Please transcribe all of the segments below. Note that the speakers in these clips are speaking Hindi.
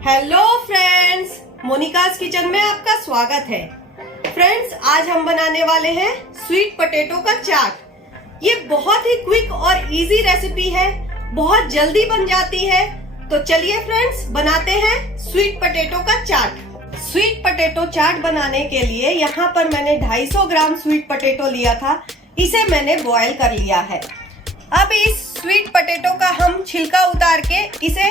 हेलो फ्रेंड्स, मोनिकास किचन में आपका स्वागत है। फ्रेंड्स, आज हम बनाने वाले हैं स्वीट पोटैटो का चाट। ये बहुत ही क्विक और इजी रेसिपी है, बहुत जल्दी बन जाती है। तो चलिए फ्रेंड्स, बनाते हैं स्वीट पोटैटो का चाट। स्वीट पोटैटो चाट बनाने के लिए यहाँ पर मैंने 250 ग्राम स्वीट पोटैटो लिया था। इसे मैंने बॉयल कर लिया है। अब इस स्वीट पोटैटो का हम छिलका उतार के इसे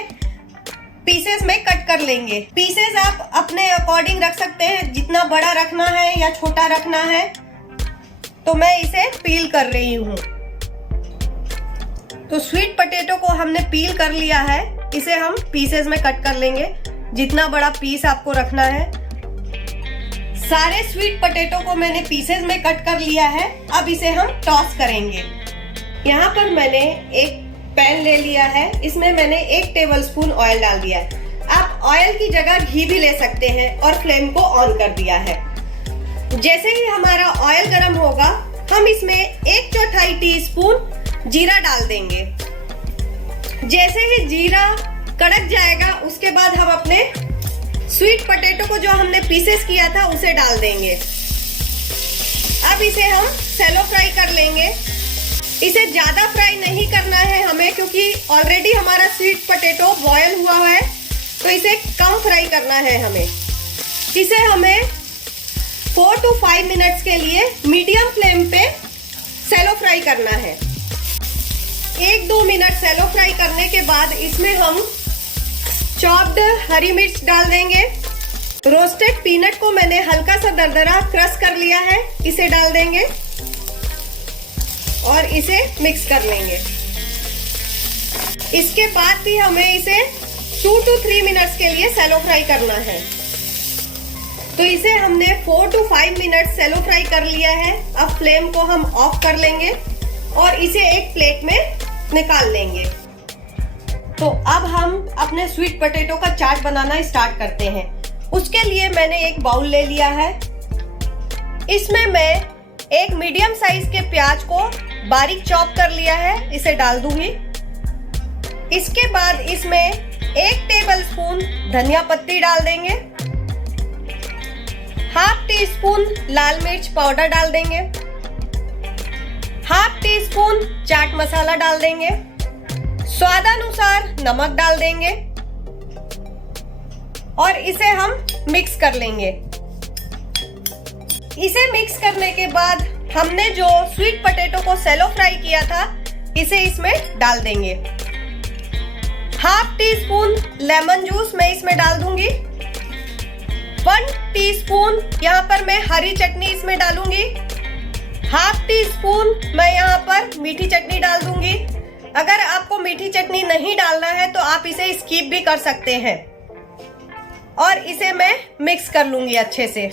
पीसेस में कट कर लेंगे। पीसेस आप अपने अकॉर्डिंग रख सकते हैं, जितना बड़ा रखना है या छोटा रखना है। तो मैं इसे पील कर रही हूँ। तो स्वीट पोटैटो को हमने पील कर लिया है, इसे हम पीसेस में कट कर लेंगे, जितना बड़ा पीस आपको रखना है। सारे स्वीट पोटैटो को मैंने पीसेस में कट कर लिया है। अब इसे हम टॉस करेंगे। यहाँ पर मैंने एक पैन ले लिया है, इसमें मैंने 1 टेबलस्पून ऑयल डाल दिया है। आप ऑयल की जगह घी भी ले सकते हैं और फ्लेम को ऑन कर दिया है। जैसे ही हमारा ऑयल गर्म होगा, हम इसमें 1/4 टीस्पून जीरा डाल देंगे। जैसे ही जीरा कड़क जाएगा, उसके बाद हम अपने स्वीट पोटैटो को जो हमने पीसेस किया था उसे डाल देंगे। अब इसे हम शैलो फ्राई कर लेंगे। इसे ज्यादा फ्राई नहीं करना है हमें, क्योंकि ऑलरेडी हमारा स्वीट पोटैटो बॉयल हुआ है, तो इसे कम फ्राई करना है हमें। इसे हमें 4 to 5 मिनट्स के लिए मीडियम फ्लेम पे शैलो फ्राई करना है। 1-2 मिनट शैलो फ्राई करने के बाद इसमें हम चॉप्ड हरी मिर्च डाल देंगे। रोस्टेड पीनट को मैंने हल्का सा दरदरा क्रश कर लिया है, इसे डाल देंगे और इसे मिक्स कर लेंगे। इसके बाद भी हमें इसे 2 to 3 मिनट्स के लिए शैलो फ्राई करना है। तो इसे हमने 4 to 5 मिनट शैलो फ्राई कर लिया है। अब फ्लेम को हम ऑफ कर लेंगे और इसे एक प्लेट में निकाल लेंगे। तो अब हम अपने स्वीट पोटैटो का चाट बनाना स्टार्ट करते हैं। उसके लिए मैंने एक बाउल ले लिया है। इसमें मैं एक मीडियम साइज के प्याज को बारीक चॉप कर लिया है, इसे डाल दूंगी। इसके बाद इसमें 1 टेबलस्पून धनिया पत्ती डाल देंगे। ½ टीस्पून लाल मिर्च पाउडर डाल देंगे। ½ टीस्पून चाट मसाला डाल देंगे। स्वादानुसार नमक डाल देंगे और इसे हम मिक्स कर लेंगे। इसे मिक्स करने के बाद हमने जो स्वीट पोटैटो को शैलो फ्राई किया था, इसे इसमें डाल देंगे। ½ टीस्पून लेमन जूस मैं इसमें डाल दूंगी। 1 टीस्पून यहाँ पर मैं हरी चटनी इसमें डालूंगी। ½ टीस्पून मैं यहाँ पर मीठी चटनी डाल दूंगी। अगर आपको मीठी चटनी नहीं डालना है तो आप इसे स्किप भी कर सकते हैं। और इसे मैं मिक्स कर लूंगी अच्छे से।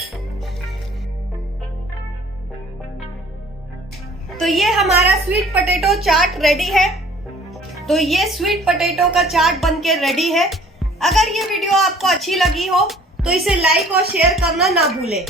तो ये हमारा स्वीट पोटैटो चाट रेडी है। तो ये स्वीट पोटैटो का चाट बनके रेडी है। अगर ये वीडियो आपको अच्छी लगी हो तो इसे लाइक और शेयर करना ना भूलें।